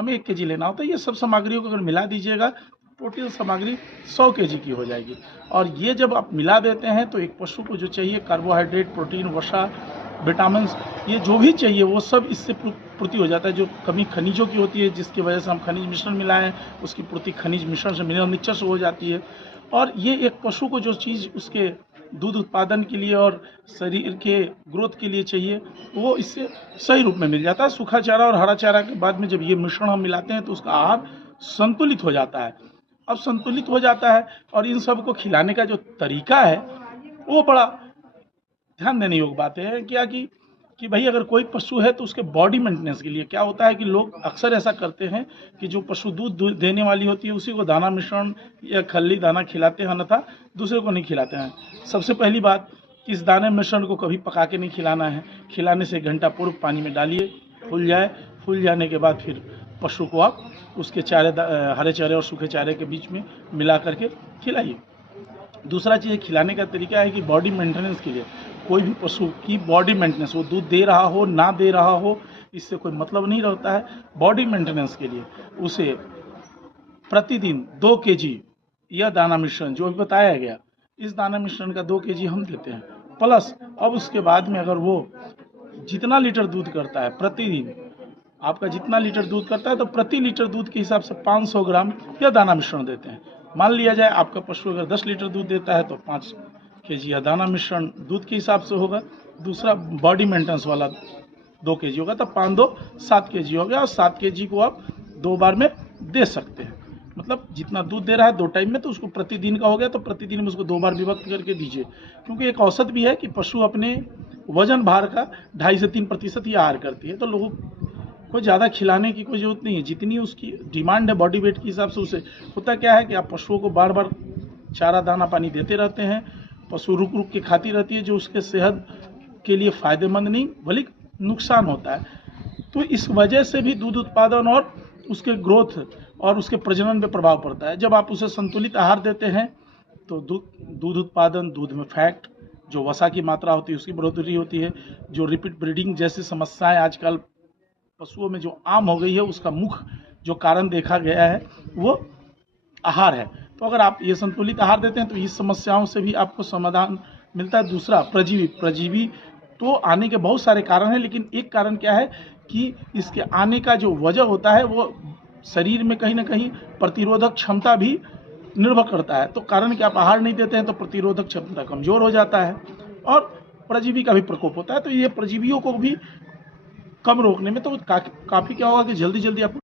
हमें 1 केजी लेना होता है। ये सब सामग्रियों को अगर मिला दीजिएगा, टोटल सामग्री 100 केजी की हो जाएगी। और ये जब आप मिला देते हैं तो एक पशु को जो चाहिए कार्बोहाइड्रेट, प्रोटीन, वसा, विटामिन, ये जो भी चाहिए वो सब इससे पूर्ति हो जाता है। जो कमी खनिजों की होती है, जिसकी वजह से हम खनिज मिश्रण मिलाएं, उसकी पूर्ति खनिज मिश्रण से, मिनरल मिक्सचर से हो जाती है। और ये एक पशु को जो चीज़ उसके दूध उत्पादन के लिए और शरीर के ग्रोथ के लिए चाहिए, वो इससे सही रूप में मिल जाता है। सूखा चारा और हरा चारा के बाद में जब ये मिश्रण हम मिलाते हैं तो उसका आहार संतुलित हो जाता है। अब संतुलित हो जाता है और इन सब को खिलाने का जो तरीका है वो बड़ा ध्यान देने योग्य बात है। क्या कि भाई अगर कोई पशु है तो उसके बॉडी मेंटेनेंस के लिए क्या होता है कि लोग अक्सर ऐसा करते हैं कि जो पशु दूध देने वाली होती है उसी को दाना मिश्रण या खल्ली दाना खिलाते हैं, अन्यथा दूसरे को नहीं खिलाते हैं। सबसे पहली बात कि इस दाने मिश्रण को कभी पका के नहीं खिलाना है। खिलाने से 1 घंटा पूर्व पानी में डालिए, फूल जाने के बाद फिर पशु को आप उसके चारे, हरे चारे और सूखे चारे के बीच में मिला करके खिलाइए। दूसरा चीज़ खिलाने का तरीका है कि बॉडी मेंटेनेंस के लिए कोई भी पशु की बॉडी मेंटेनेंस, वो दूध दे रहा हो ना दे रहा हो, इससे कोई मतलब नहीं रहता है। बॉडी मेंटेनेंस के लिए उसे प्रतिदिन 2 केजी यह दाना मिश्रण जो भी बताया गया, इस दाना मिश्रण का 2 केजी हम देते हैं। प्लस अब उसके बाद में अगर वो जितना लीटर दूध करता है प्रतिदिन, आपका जितना लीटर दूध करता है तो प्रति लीटर दूध के हिसाब से 500 ग्राम यह दाना मिश्रण देते हैं। मान लिया जाए आपका पशु अगर 10 लीटर दूध देता है तो 5 केजी यह दाना मिश्रण दूध के हिसाब से होगा। दूसरा बॉडी मेंटेनेंस वाला 2 केजी होगा, तो 5 2 7 केजी हो गया। और 7 केजी को आप 2 बार में दे सकते हैं। मतलब जितना दूध दे रहा है 2 टाइम में, तो उसको प्रतिदिन का हो गया, तो प्रतिदिन में उसको 2 बार विभक्त करके दीजिए। क्योंकि एक औसत भी है कि पशु अपने वजन भार का 2.5 से 3% ही आहार करती है, तो लोगों को ज़्यादा खिलाने की कोई ज़रूरत नहीं है। जितनी उसकी डिमांड है बॉडी वेट के हिसाब से, उसे होता क्या है कि आप पशुओं को बार बार चारा दाना पानी देते रहते हैं, पशु रुक रुक के खाती रहती है, जो उसके सेहत के लिए फ़ायदेमंद नहीं बल्कि नुकसान होता है। तो इस वजह से भी दूध उत्पादन और उसके ग्रोथ और उसके प्रजनन पे प्रभाव पड़ता है। जब आप उसे संतुलित आहार देते हैं तो दूध उत्पादन, दूध में फैट, जो वसा की मात्रा होती है उसकी बढ़ोतरी होती है। जो रिपीट ब्रीडिंग जैसी समस्याएं आजकल पशुओं में जो आम हो गई है, उसका मुख्य जो कारण देखा गया है वो आहार है। तो अगर आप ये संतुलित आहार देते हैं तो इस समस्याओं से भी आपको समाधान मिलता है। दूसरा परजीवी तो आने के बहुत सारे कारण हैं, लेकिन एक कारण क्या है कि इसके आने का जो वजह होता है वो शरीर में कहीं ना कहीं प्रतिरोधक क्षमता भी निर्भर करता है। तो कारण कि आप आहार नहीं देते हैं तो प्रतिरोधक क्षमता कमजोर हो जाता है और परजीवी का भी प्रकोप होता है। तो ये परजीवियों को भी कम रोकने में तो काफ़ी क्या होगा कि जल्दी आपको